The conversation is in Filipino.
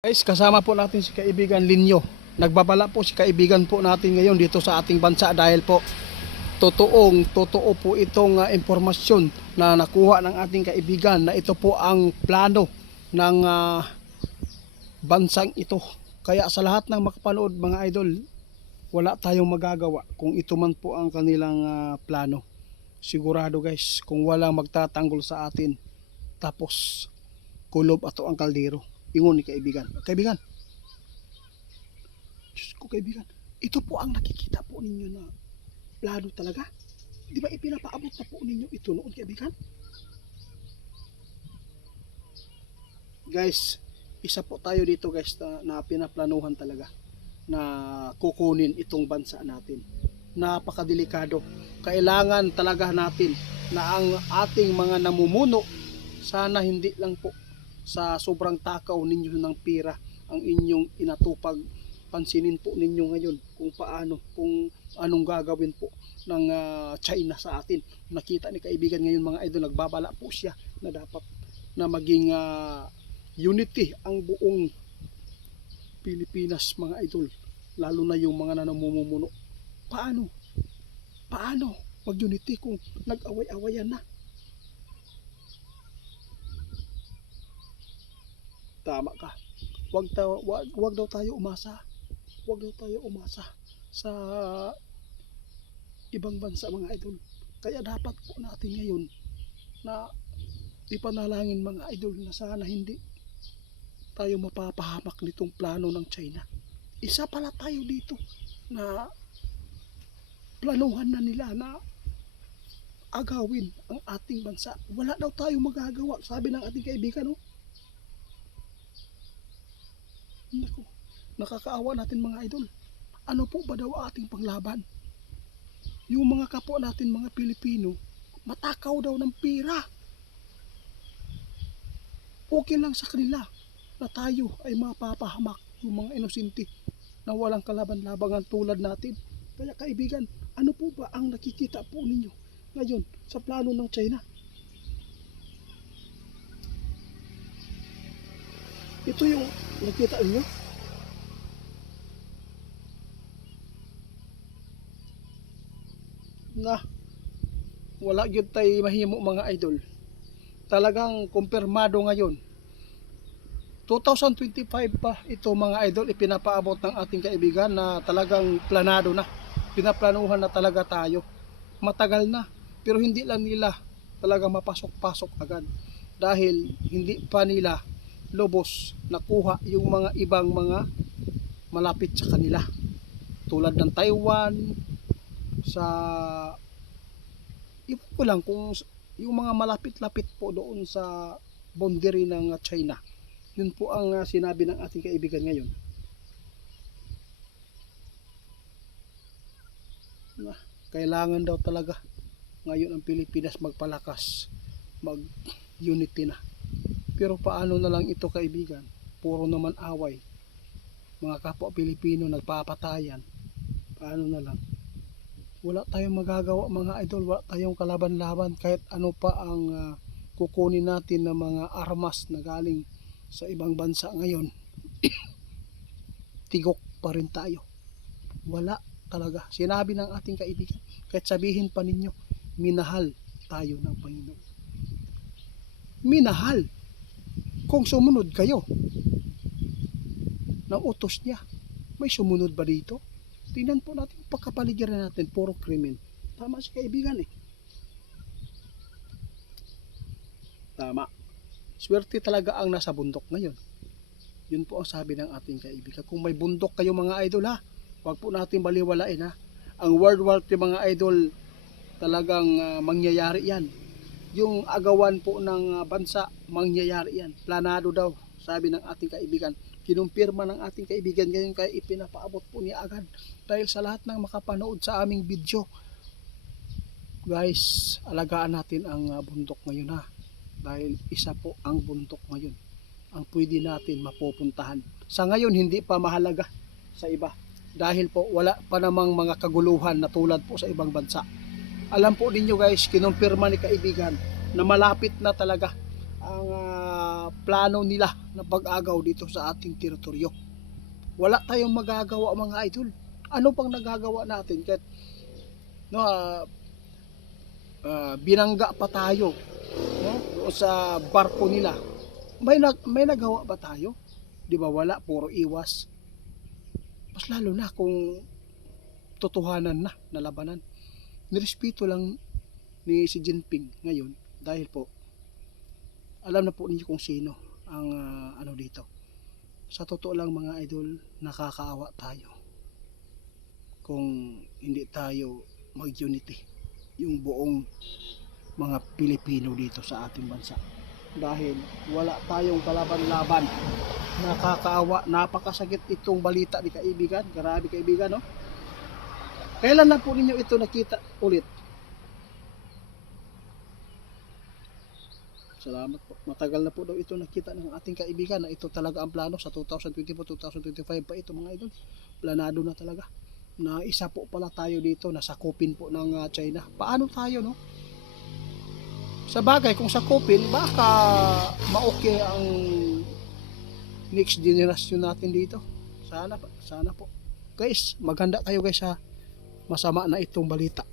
Guys, kasama po natin si kaibigan Linyo. Nagbabala po si kaibigan po natin ngayon dito sa ating bansa dahil po totoo po itong impormasyon na nakuha ng ating kaibigan na ito po ang plano ng bansang ito. Kaya sa lahat ng makapanood mga idol, wala tayong magagawa kung ito man po ang kanilang plano. Sigurado guys, kung walang magtatanggol sa atin, tapos kulob ato ang kaldero. Ingon ni kaibigan. Kaibigan. Diyos ko kaibigan. Ito po ang nakikita po ninyo na plano talaga. Di ba ipinapaabot na po ninyo ito noon kaibigan? Guys, isa po tayo dito guys na pinaplanuhan talaga na kukunin itong bansa natin. Napakadelikado. Kailangan talaga natin na ang ating mga namumuno sana hindi lang po sa sobrang takaw ninyo ng pira ang inyong inatupag. Pansinin po ninyo ngayon kung paano, kung anong gagawin po ng China sa atin. Nakita ni kaibigan ngayon mga idol, nagbabala po siya na dapat na maging unity ang buong Pilipinas mga idol, lalo na yung mga namumuno. Paano mag-unity kung nag-away-awayan na? Tama ka. Wag daw tayo umasa. Wag daw tayo umasa sa ibang bansa mga idol. Kaya dapat po natin ngayon na ipanalangin mga idol na sana hindi tayo mapapahamak nitong plano ng China. Isa pala tayo dito na planuhan na nila na agawin ang ating bansa. Wala daw tayo magagawa, sabi ng ating kaibigan, no? Naku, nakakaawa natin mga idol. Ano po ba daw ating panglaban? Yung mga kapwa natin mga Pilipino, matakaw daw ng pira. Okay lang sa kanila na tayo ay mapapahamak yung mga inosente na walang kalaban-labangan tulad natin. Kaya kaibigan, ano po ba ang nakikita po ninyo ngayon sa plano ng China? Ito yung nakita niyo? Na wala gyud tay mahimo mga idol. Talagang kumpirmado ngayon. 2025 pa ito mga idol, ipinapaabot ng ating kaibigan na talagang planado na. Pinaplanuhan na talaga tayo. Matagal na, pero hindi lang nila talaga mapasok-pasok agad dahil hindi pa nila lubos nakuha yung mga ibang mga malapit sa kanila tulad ng Taiwan, sa iba ko lang kung yung mga malapit-lapit po doon sa boundary ng China. Yun po ang sinabi ng ating kaibigan ngayon na kailangan daw talaga ngayon ang Pilipinas magpalakas, mag unity na. Pero paano na lang ito kaibigan? Puro naman away. Mga kapwa Pilipino nagpapatayan. Paano na lang? Wala tayong magagawa mga idol. Wala tayong kalaban-laban kahit ano pa ang kukunin natin ng mga armas na galing sa ibang bansa ngayon. Tigok pa rin tayo. Wala talaga. Sinabi ng ating kaibigan, kahit sabihin pa ninyo, minahal tayo ng Panginoon. Minahal. Kung sumunod kayo ng utos niya, may sumunod ba dito? Tingnan po natin pagkapaligiran natin, puro krimen. Tama si kaibigan eh. Tama. Swerte talaga ang nasa bundok ngayon. Yun po ang sabi ng ating kaibigan. Kung may bundok kayo mga idol ha, wag po natin baliwalain ha. Ang World War III mga idol, talagang mangyayari yan. Yung agawan po ng bansa, mangyayari yan. Planado daw, sabi ng ating kaibigan. Kinumpirma ng ating kaibigan ngayon kaya ipinapaabot po niya agad. Dahil sa lahat ng makapanood sa aming video, guys, alagaan natin ang bundok ngayon ha. Dahil isa po ang bundok ngayon ang pwede natin mapupuntahan. Sa ngayon, hindi pa mahalaga sa iba. Dahil po wala pa namang mga kaguluhan na tulad po sa ibang bansa. Alam po ninyo guys, kinumpirma ni kaibigan na malapit na talaga plano nila na pag-agaw dito sa ating teritoryo. Wala tayong magagawa mga idol. Ano pang nagagawa natin? Kahit no, binangga pa tayo, no? Doon sa barko nila. May nagawa ba tayo? 'Di ba wala, puro iwas. Mas lalo na kung totohanan na labanan. Nirespeto lang ni si Jinping ngayon dahil po alam na po ninyo kung sino ang ano dito. Sa totoo lang mga idol, nakakaawa tayo kung hindi tayo mag-unity yung buong mga Pilipino dito sa ating bansa. Dahil wala tayong kalaban-laban. Nakakaawa, napakasakit itong balita ni kaibigan. Grabe kaibigan, no? Kailan na po ninyo ito nakita ulit? Salamat po. Matagal na po daw ito nakita ng ating kaibigan na ito talaga ang plano sa 2024-2025 pa ito mga idol. Planado na talaga. Na isa po pala tayo dito, nasakupin po ng China. Paano tayo, no? Sa bagay, kung sakupin, baka ma-okay ang next generation natin dito. Sana po. Guys, maganda kayo guys sa masama na itong balita.